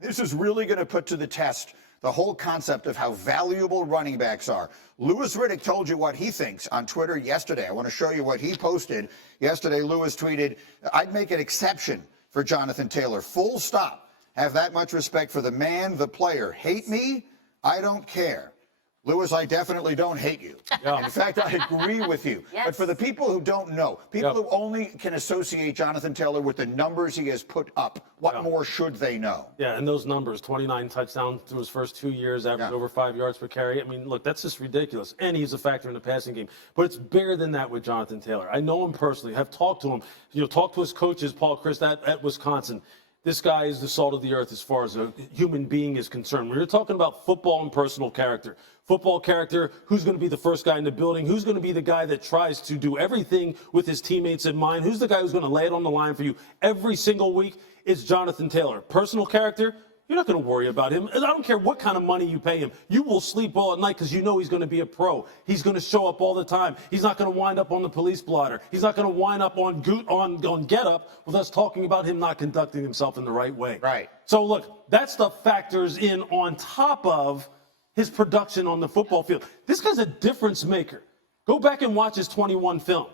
This is really going to put to the test the whole concept of how valuable running backs are. Louis Riddick told you what he thinks on Twitter yesterday. I want to show you what he posted yesterday. Louis tweeted, "I'd make an exception for Jonathan Taylor. Full stop. Have that much respect for the man, the player. Hate me? I don't care." Louis, I definitely don't hate you. Yeah. In fact, I agree with you. Yes. But for the people who don't know, people who only can associate Jonathan Taylor with the numbers he has put up, what more should they know? Yeah, and those numbers, 29 touchdowns through his first 2 years, averaged over 5 yards per carry. I mean, look, that's just ridiculous. And he's a factor in the passing game. But it's bigger than that with Jonathan Taylor. I know him personally. I've talked to him. Talked to his coaches, Paul Chryst, at Wisconsin. This guy is the salt of the earth as far as a human being is concerned. We're talking about football and personal character. Football character, who's going to be the first guy in the building, who's going to be the guy that tries to do everything with his teammates in mind, who's the guy who's going to lay it on the line for you every single week. It's Jonathan Taylor. Personal character, you're not going to worry about him. I don't care what kind of money you pay him. You will sleep well at night because you know he's going to be a pro. He's going to show up all the time. He's not going to wind up on the police blotter. He's not going to wind up on Get Up with us talking about him not conducting himself in the right way. Right. So, look, that stuff factors in on top of his production on the football field. This guy's a difference maker. Go back and watch his 21 film.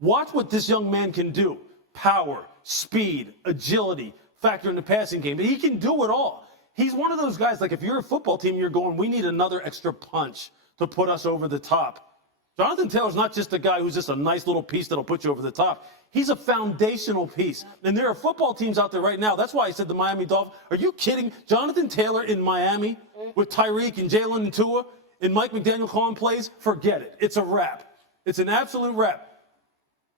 Watch what this young man can do. Power, speed, agility, factor in the passing game. He can do it all. He's one of those guys, like if you're a football team, you're going, we need another extra punch to put us over the top. Jonathan Taylor's not just a guy who's just a nice little piece that'll put you over the top. He's a foundational piece. And there are football teams out there right now. That's why I said the Miami Dolphins. Are you kidding? Jonathan Taylor in Miami with Tyreek and Jalen and Tua and Mike McDaniel calling plays? Forget it. It's a wrap. It's an absolute wrap.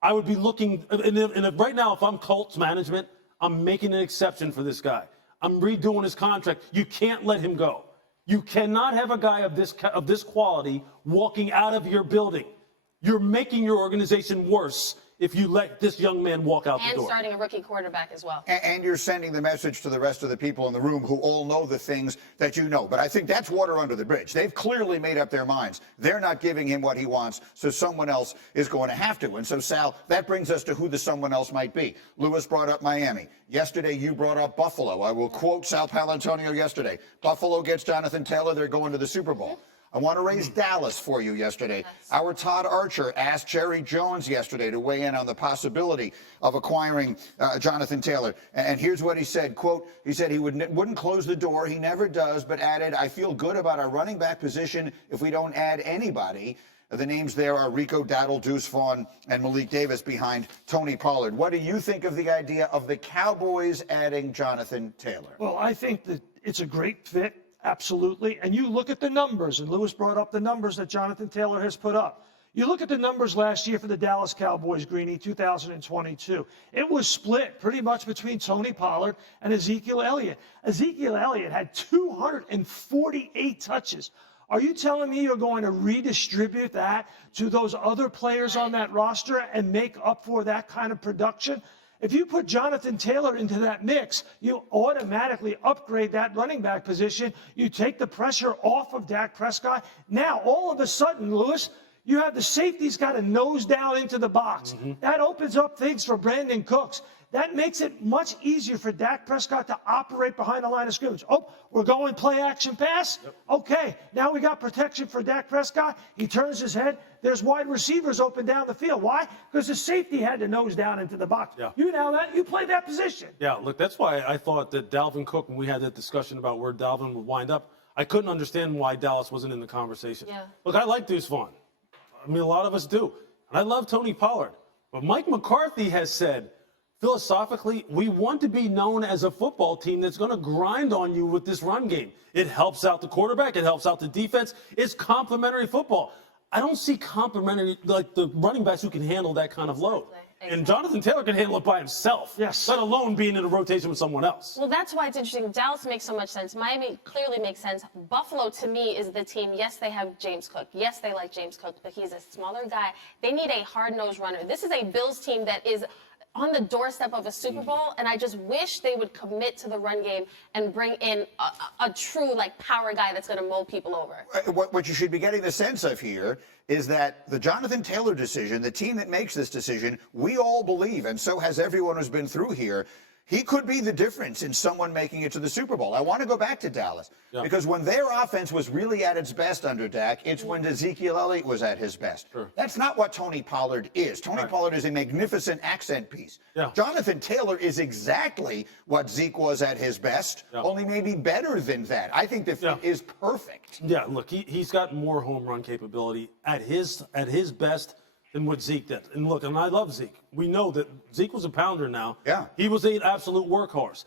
I would be looking, and right now, if I'm Colts management, I'm making an exception for this guy. I'm redoing his contract. You can't let him go. You cannot have a guy of this quality walking out of your building. You're making your organization worse if you let this young man walk out the door. And starting a rookie quarterback as well. And you're sending the message to the rest of the people in the room who all know the things that you know. But I think that's water under the bridge. They've clearly made up their minds. They're not giving him what he wants, so someone else is going to have to. And so, Sal, that brings us to who the someone else might be. Louis brought up Miami. Yesterday, you brought up Buffalo. I will quote Sal Palantonio yesterday. Buffalo gets Jonathan Taylor. They're going to the Super Bowl. I want to raise Dallas for you yesterday. Yes. Our Todd Archer asked Jerry Jones yesterday to weigh in on the possibility of acquiring Jonathan Taylor. And here's what he said, quote, he said he wouldn't close the door. He never does, but added, I feel good about our running back position if we don't add anybody. The names there are Rico Dowdle, Deuce Vaughn, and Malik Davis behind Tony Pollard. What do you think of the idea of the Cowboys adding Jonathan Taylor? Well, I think that it's a great fit. Absolutely. And you look at the numbers, and Louis brought up the numbers that Jonathan Taylor has put up. You look at the numbers last year for the Dallas Cowboys, Greeny, 2022. It was split pretty much between Tony Pollard and Ezekiel Elliott. Ezekiel Elliott had 248 touches. Are you telling me you're going to redistribute that to those other players on that roster and make up for that kind of production? If you put Jonathan Taylor into that mix, you automatically upgrade that running back position. You take the pressure off of Dak Prescott. Now, all of a sudden, Louis, you have the safeties got to nose down into the box. That opens up things for Brandon Cooks. That makes it much easier for Dak Prescott to operate behind the line of scrimmage. Oh, we're going play action pass? Yep. Okay, now we got protection for Dak Prescott. He turns his head. There's wide receivers open down the field. Why? Because the safety had to nose down into the box. Yeah. You play that position. Yeah, look, that's why I thought that Dalvin Cook, when we had that discussion about where Dalvin would wind up, I couldn't understand why Dallas wasn't in the conversation. Yeah. Look, I like Deuce Vaughn. I mean, a lot of us do. And I love Tony Pollard. But Mike McCarthy has said, philosophically, we want to be known as a football team that's going to grind on you with this run game. It helps out the quarterback. It helps out the defense. It's complementary football. I don't see complementary, like the running backs who can handle that kind of load. Exactly. And Jonathan Taylor can handle it by himself, yes, let alone being in a rotation with someone else. Well, that's why it's interesting. Dallas makes so much sense. Miami clearly makes sense. Buffalo, to me, is the team. Yes, they have James Cook. Yes, they like James Cook, but he's a smaller guy. They need a hard-nosed runner. This is a Bills team that is on the doorstep of a Super Bowl, and I just wish they would commit to the run game and bring in a true, power guy that's going to mow people over. What you should be getting the sense of here is that the Jonathan Taylor decision, the team that makes this decision, we all believe, and so has everyone who's been through here, he could be the difference in someone making it to the Super Bowl. I want to go back to Dallas because when their offense was really at its best under Dak, it's when Ezekiel Elliott was at his best. That's not what Tony Pollard is. Tony Pollard is a magnificent accent piece. Jonathan Taylor is exactly what Zeke was at his best, only maybe better than that. I think the fit is perfect. Yeah, look, he's got more home run capability at his best than what Zeke did. And look, and I love Zeke. We know that Zeke was a pounder now. Yeah. He was an absolute workhorse.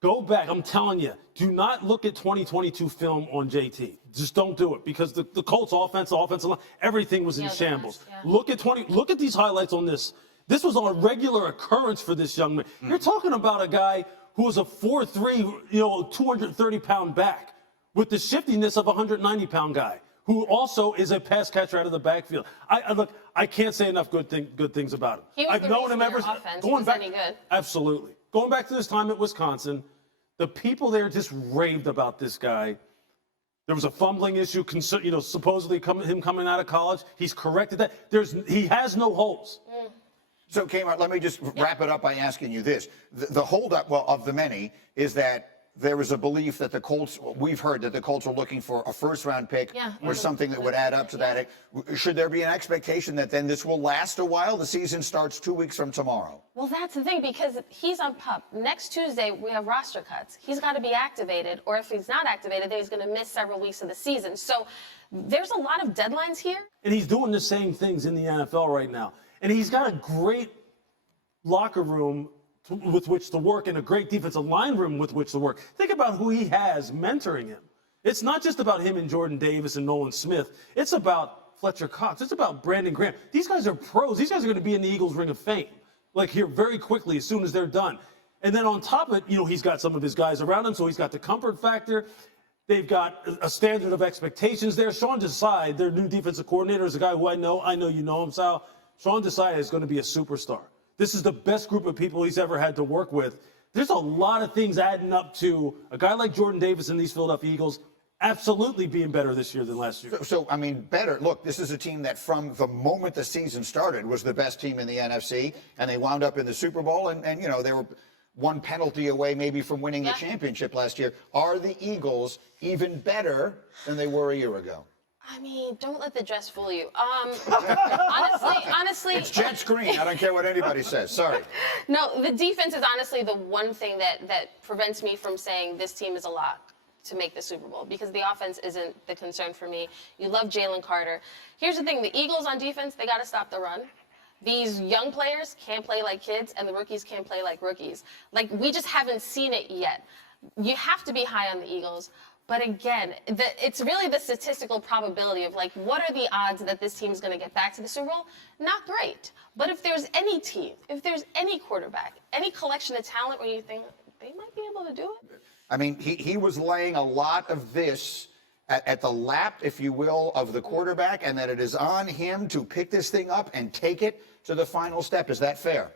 Go back. I'm telling you, do not look at 2022 film on JT. Just don't do it because the Colts offensive line, everything was in shambles. Look at these highlights on this. This was a regular occurrence for this young man. You're talking about a guy who was a 4'3", 230-pound back with the shiftiness of a 190-pound guy, who also is a pass catcher out of the backfield. I can't say enough good things about him. He was I've known him ever going back. Any good. Absolutely. Going back to this time at Wisconsin, the people there just raved about this guy. There was a fumbling issue, supposedly him coming out of college. He's corrected that. He has no holes. So, Kmart, let me just wrap it up by asking you this. The holdup, of the many, is that there was a belief that the Colts, we've heard that the Colts were looking for a first-round pick or something that would add up to that. Should there be an expectation that then this will last a while? The season starts 2 weeks from tomorrow. Well, that's the thing, because he's on PUP. Next Tuesday, we have roster cuts. He's got to be activated, or if he's not activated, then he's going to miss several weeks of the season. So there's a lot of deadlines here. And he's doing the same things in the NFL right now. And he's got a great locker room with which to work and a great defensive line room with which to work. Think about who he has mentoring him. It's not just about him and Jordan Davis and Nolan Smith. It's about Fletcher Cox. It's about Brandon Graham. These guys are pros. These guys are going to be in the Eagles Ring of Fame, like here very quickly as soon as they're done. And then on top of it, he's got some of his guys around him, so he's got the comfort factor. They've got a standard of expectations there. Sean Desai, their new defensive coordinator, is a guy who I know you know him, Sal. Sean Desai is going to be a superstar. This is the best group of people he's ever had to work with. There's a lot of things adding up to a guy like Jordan Davis and these Philadelphia Eagles absolutely being better this year than last year. So, I mean, better. Look, this is a team that from the moment the season started was the best team in the NFC, and they wound up in the Super Bowl, and they were one penalty away maybe from winning the championship last year. Are the Eagles even better than they were a year ago? I mean, don't let the dress fool you. Honestly. It's Jets green. I don't care what anybody says. Sorry. No, the defense is honestly the one thing that prevents me from saying this team is a lock to make the Super Bowl, because the offense isn't the concern for me. You love Jalen Carter. Here's the thing. The Eagles on defense, they got to stop the run. These young players can't play like kids, and the rookies can't play like rookies. Like, we just haven't seen it yet. You have to be high on the Eagles. But again, it's really the statistical probability of, like, what are the odds that this team is going to get back to the Super Bowl? Not great. But if there's any team, if there's any quarterback, any collection of talent where you think they might be able to do it. I mean, he was laying a lot of this at the lap, if you will, of the quarterback, and that it is on him to pick this thing up and take it to the final step. Is that fair?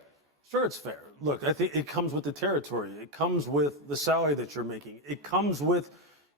Sure, it's fair. Look, I think it comes with the territory. It comes with the salary that you're making. It comes with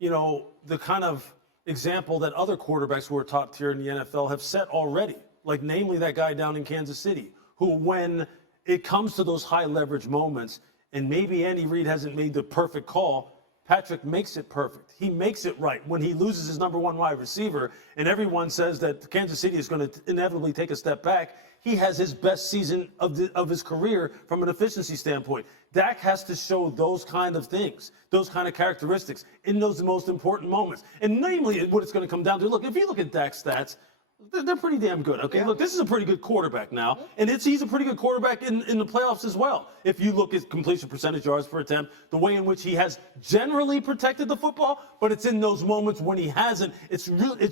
the kind of example that other quarterbacks who are top tier in the NFL have set already, like namely that guy down in Kansas City, who when it comes to those high leverage moments, and maybe Andy Reid hasn't made the perfect call, Patrick makes it perfect. He makes it right. When he loses his number one wide receiver and everyone says that Kansas City is going to inevitably take a step back, he has his best season of his career from an efficiency standpoint. Dak has to show those kind of things, those kind of characteristics in those most important moments. And namely, what it's going to come down to, look, if you look at Dak's stats, they're pretty damn good, okay? Yeah. Look, this is a pretty good quarterback now, and he's a pretty good quarterback in the playoffs as well. If you look at completion percentage, yards per attempt, the way in which he has generally protected the football, but it's in those moments when he hasn't. It's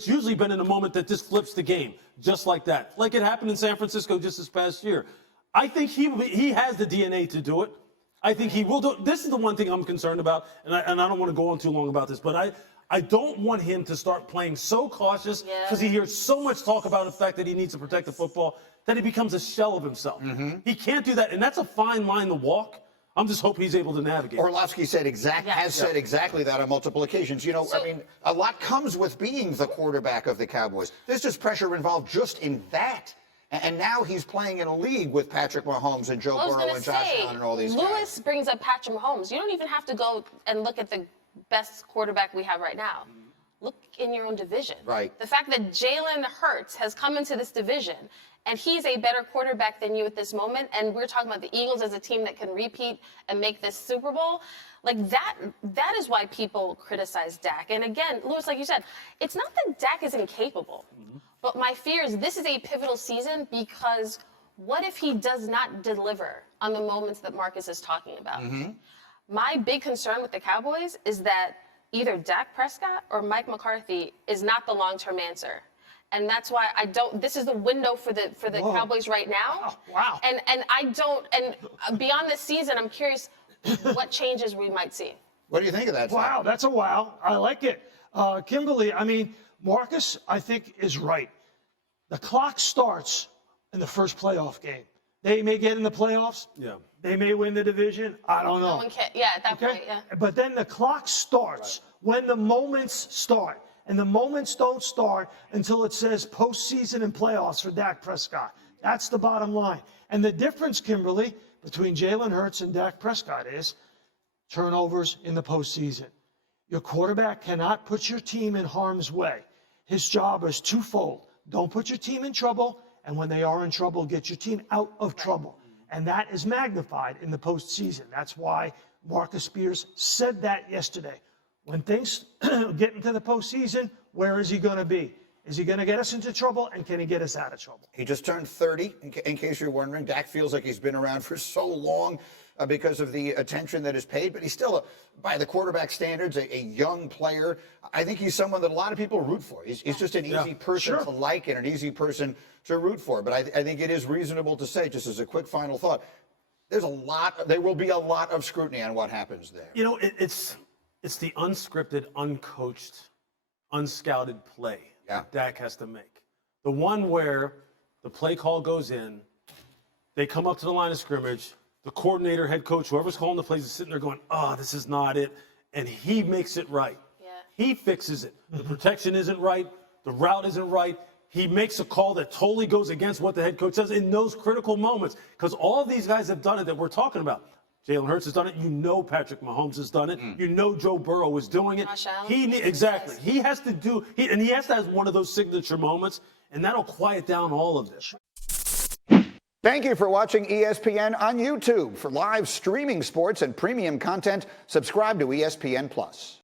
usually been in a moment that just flips the game, just like that. Like it happened in San Francisco just this past year. I think he has the DNA to do it. I think he will do it. This is the one thing I'm concerned about, and I don't want to go on too long about this, but I don't want him to start playing so cautious because he hears so much talk about the fact that he needs to protect the football that he becomes a shell of himself. Mm-hmm. He can't do that, and that's a fine line to walk. I'm just hoping he's able to navigate. Orlovsky said said exactly that on multiple occasions. I mean, a lot comes with being the quarterback of the Cowboys. There's just pressure involved just in that. And now he's playing in a league with Patrick Mahomes and Joe Burrow and Josh Allen and all these guys. Lewis brings up Patrick Mahomes. You don't even have to go and look at the best quarterback we have right now. Look in your own division. Right. The fact that Jalen Hurts has come into this division and he's a better quarterback than you at this moment, and we're talking about the Eagles as a team that can repeat and make this Super Bowl, like that is why people criticize Dak. And again, Lewis, like you said, it's not that Dak is incapable, but my fear is this is a pivotal season because what if he does not deliver on the moments that Marcus is talking about? My big concern with the Cowboys is that either Dak Prescott or Mike McCarthy is not the long-term answer. And that's why this is the window for the Cowboys right now. Wow. And beyond this season, I'm curious what changes we might see. What do you think of that? Wow, that's a wow. I like it. Kimberly, I mean, Marcus, I think, is right. The clock starts in the first playoff game. They may get in the playoffs. Yeah. They may win the division. I don't know. No one can, yeah, at that point, yeah. But then the clock starts when the moments start. And the moments don't start until it says postseason and playoffs for Dak Prescott. That's the bottom line. And the difference, Kimberly, between Jalen Hurts and Dak Prescott is turnovers in the postseason. Your quarterback cannot put your team in harm's way. His job is twofold. Don't put your team in trouble, and when they are in trouble, get your team out of trouble. And that is magnified in the postseason. That's why Marcus Spears said that yesterday. When things get into the postseason, where is he going to be? Is he going to get us into trouble, and can he get us out of trouble? He just turned 30, in case you're wondering. Dak feels like he's been around for so long because of the attention that is paid, but he's still, by the quarterback standards, a young player. I think he's someone that a lot of people root for. He's just an easy person to like and an easy person to root for. But I think it is reasonable to say, just as a quick final thought, there will be a lot of scrutiny on what happens there. You know, it's the unscripted, uncoached, unscouted play that Dak has to make. The one where the play call goes in, they come up to the line of scrimmage, the coordinator, head coach, whoever's calling the plays is sitting there going, oh, this is not it, and he makes it right. Yeah. He fixes it. The protection isn't right. The route isn't right. He makes a call that totally goes against what the head coach says in those critical moments, because all of these guys have done it that we're talking about. Jalen Hurts has done it. You know Patrick Mahomes has done it. You know Joe Burrow is doing it. Josh Allen. He has to do, and he has to have one of those signature moments, and that'll quiet down all of this. Thank you for watching ESPN on YouTube. For live streaming sports and premium content, subscribe to ESPN+.